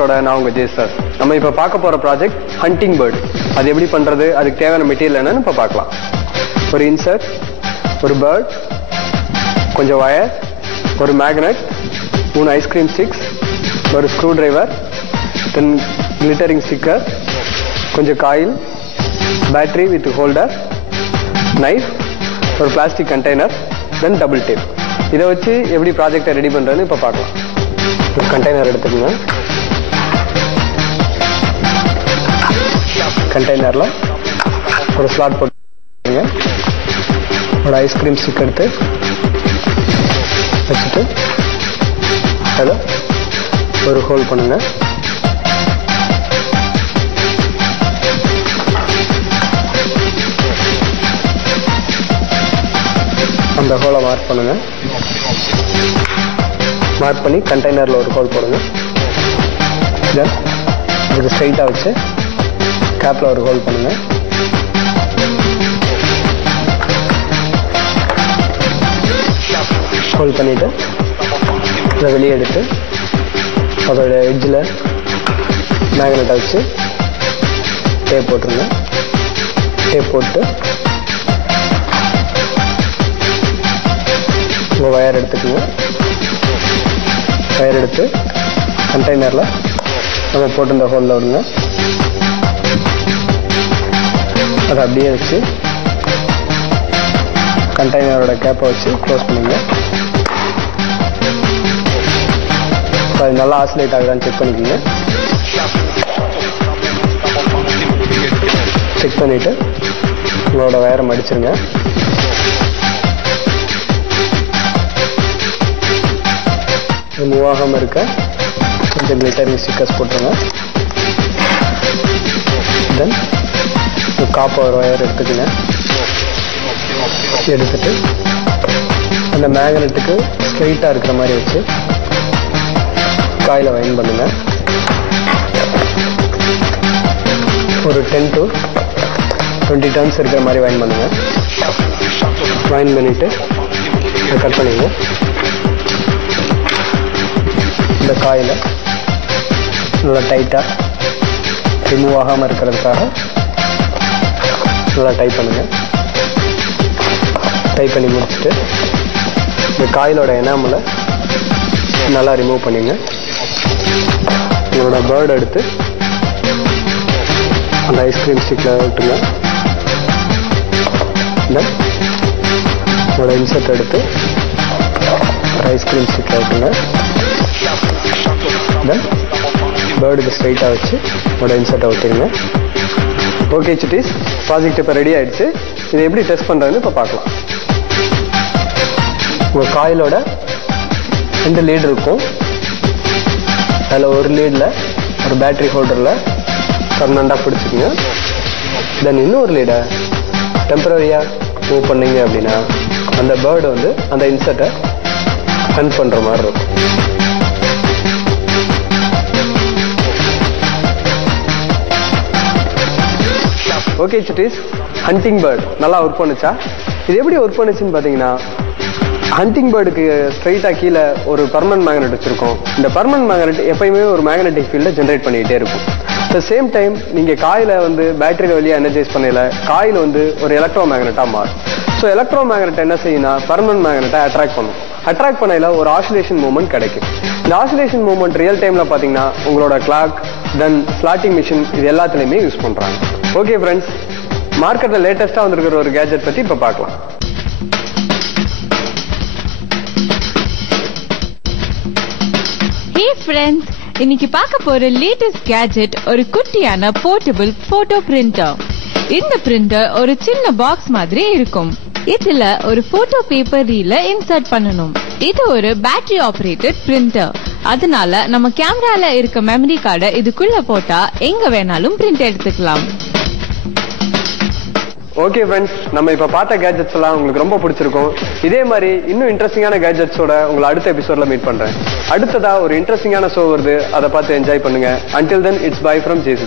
ப்ராஜெக்டோட நான் உங்க J sir. நம்ம இப்ப பார்க்க போற ப்ராஜெக்ட் ஹண்டிங் பேர்ட். அது எப்படி பண்றது, அதுக்கு தேவையான மெட்டீரியல் என்னன்னு இப்ப பார்க்கலாம். ஒரு இன்சர்ட், ஒரு பேர்ட், கொஞ்சம் வயர், ஒரு மேக்னெட், 3 ஐஸ்கிரீம் ஸ்டிக்ஸ், ஒரு ஸ்க்ரூ டிரைவர், தென் கிளிட்டரிங் ஸ்டிக்கர், கொஞ்சம் coil, battery with holder, knife, ஒரு பிளாஸ்டிக் கண்டெய்னர், தென் டபுள் டேப். இதை வச்சு எப்படி ப்ராஜெக்டை ரெடி பண்றதுன்னு இப்ப பார்க்கலாம். ஒரு கண்டெய்னர் எடுத்துக்கோங்க. கண்டெய்னர்ல ஒரு ஸ்லாட் போட்டுங்க. ஒரு ஐஸ்கிரீம் ஸ்டிக் எடுத்து வச்சுட்டு அதை ஒரு ஹோல் பண்ணுங்க. அந்த ஹோலை மார்க் பண்ணுங்க. மார்க் பண்ணி கண்டெய்னர்ல ஒரு ஹோல் போடுங்க. தென் இதுக்கு ஸ்ட்ரைட்டா வச்சு கேப்ல ஒரு ஹோல் பண்ணுங்க. ஹோல் பண்ணிட்டு இதை வெளியே எடுத்து அதோட எட்ஜில் மேக்னெட்டை வச்சு டேப் போட்டுருங்க. டேப் போட்டு உங்கள் வயர் எடுத்துக்கோங்க. வயர் எடுத்து கண்டெய்னரில் நம்ம போட்டிருந்த ஹோலில் விடுங்க. அதை அப்படியே வச்சு கண்டெய்னரோட கேப்பை வச்சு க்ளோஸ் பண்ணுங்க. அது நல்லா ஆசிலேட் ஆகுதான்னு செக் பண்ணிக்கோங்க. செக் பண்ணிவிட்டு உங்களோட வயரை மடிச்சிருங்க. மூவ் ஆகாமல் இருக்க கொஞ்சம் கிளிட்டரிங் ஸ்டிக்கர்ஸ் போட்டுருங்க. தென் காப்பர் ஒயர் எடுத்துக்கங்க. எடுத்துட்டு அந்த மேக்னெட்டுக்கு ஸ்ட்ரெயிட்டாக இருக்கிற மாதிரி வச்சு காயில் வைண்ட் பண்ணுங்க. ஒரு 10 to 20 டர்ன்ஸ் இருக்கிற மாதிரி வைண்ட் பண்ணுங்க. வைண்ட் பண்ணிட்டு கட் பண்ணிங்க. இந்த காயில் நல்லா டைட்டாக ரிமூவ் ஆகாமல் இருக்கிறதுக்காக நல்லா டைப் பண்ணுங்க. டைப் பண்ணி முடிச்சுட்டு இந்த காயிலோட எனாமலை நல்லா ரிமூவ் பண்ணிங்க. உங்களோட பேர்டு எடுத்து அந்த ஐஸ்கிரீம் ஸ்டிக்கில் விட்டுங்க. தென் உங்களோட இன்சர்ட் எடுத்து ஒரு ஐஸ்கிரீம் ஸ்டிக்கில் விட்டுங்க. தென் பேர்டுக்கு ஸ்ட்ரைட்டாக வச்சு உங்களோட இன்சர்ட்டை விட்டுருங்க. ஓகே சுட்டீஸ், ப்ராஜெக்ட் இப்போ ரெடி ஆயிடுச்சு. இதை எப்படி டெஸ்ட் பண்ணுறதுன்னு இப்போ பார்க்கலாம். உங்கள் காயிலோட 2 லீட் இருக்கும். அதில் ஒரு லீடில் ஒரு பேட்டரி ஹோல்டரில் பர்மனண்டாக பிடிச்சிக்கோங்க. தென் இன்னொரு லீடை டெம்பரரியாக மூவ் பண்ணீங்க அப்படின்னா அந்த பேர்டு வந்து அந்த இன்சர்ட்டை ஹண்ட் பண்ணுற மாதிரி இருக்கும். ஓகே சுட்டீஸ், ஹண்டிங் பேர்ட் நல்லா ஒர்க் பண்ணுச்சா? இது எப்படி ஒர்க் பண்ணுச்சுன்னு பார்த்தீங்கன்னா, ஹண்டிங் பேர்டுக்கு ஸ்ட்ரைட்டாக கீழே ஒரு பர்மனன்ட் மேக்னெட் வச்சிருக்கோம். இந்த பர்மனன்ட் மேக்னெட் எப்பயுமே ஒரு மேக்னெட்டிக் ஃபீல்டை ஜென்ரேட் பண்ணிக்கிட்டே இருக்கும். த சேம் டைம் நீங்கள் காயில வந்து பேட்டரி வழியாக எனர்ஜைஸ் பண்ணல, காயில் வந்து ஒரு எலக்ட்ரோ மேக்னெட்டாக மாறும். ஸோ எலக்ட்ரோ மேக்னெட் என்ன செய்யும்னா பர்மனன்ட் மேக்னெட்டை அட்ராக்ட் பண்ணும். அட்ராக்ட் பண்ணையில ஒரு ஆசிலேஷன் மூவ்மெண்ட் கிடைக்கும். இந்த ஆசிலேஷன் மூவ்மெண்ட் ரியல் டைம்ல பார்த்தீங்கன்னா உங்களோட கிளாக், தென் ஸ்லாட்டிங் மிஷின், இது எல்லாத்துலேயுமே யூஸ் பண்ணுறாங்க. ஓகே ஃப்ரெண்ட்ஸ், மார்க்கெட்டில் லேட்டஸ்ட்டாக வந்திருக்கிற ஒரு கேஜெட் பற்றி இப்போ பார்க்கலாம். Hey friends, இன்னைக்கு பார்க்க போற லேட்டஸ்ட் கேஜெட் ஒரு குட்டியான போர்ட்டபிள் போட்டோ பிரிண்டர். இந்த பிரிண்டர் ஒரு சின்ன பாக்ஸ் மாதிரி இருக்கும். இதுல ஒரு போட்டோ பேப்பர் ரீல இன்சர்ட் பண்ணணும். இது ஒரு பேட்டரி ஆபரேட்டட் பிரிண்டர். அதனால நம்ம கேமரால இருக்க மெமரி கார்டை இதுக்குள்ள போட்டா எங்க வேணாலும் பிரிண்ட் எடுத்துக்கலாம். ஓகே ஃப்ரெண்ட்ஸ், நம்ம இப்ப பார்த்த கேஜெட்ஸ் எல்லாம் உங்களுக்கு ரொம்ப பிடிச்சிருக்கும். இதே மாதிரி இன்னும் இன்ட்ரெஸ்டிங்கான கேஜெட்ஸோட உங்களை அடுத்த எபிசோட்ல மீட் பண்றேன். அடுத்ததா ஒரு இன்ட்ரெஸ்டிங்கான ஷோ வருது, அதை பார்த்து என்ஜாய் பண்ணுங்க. Until then, it's bye from JC.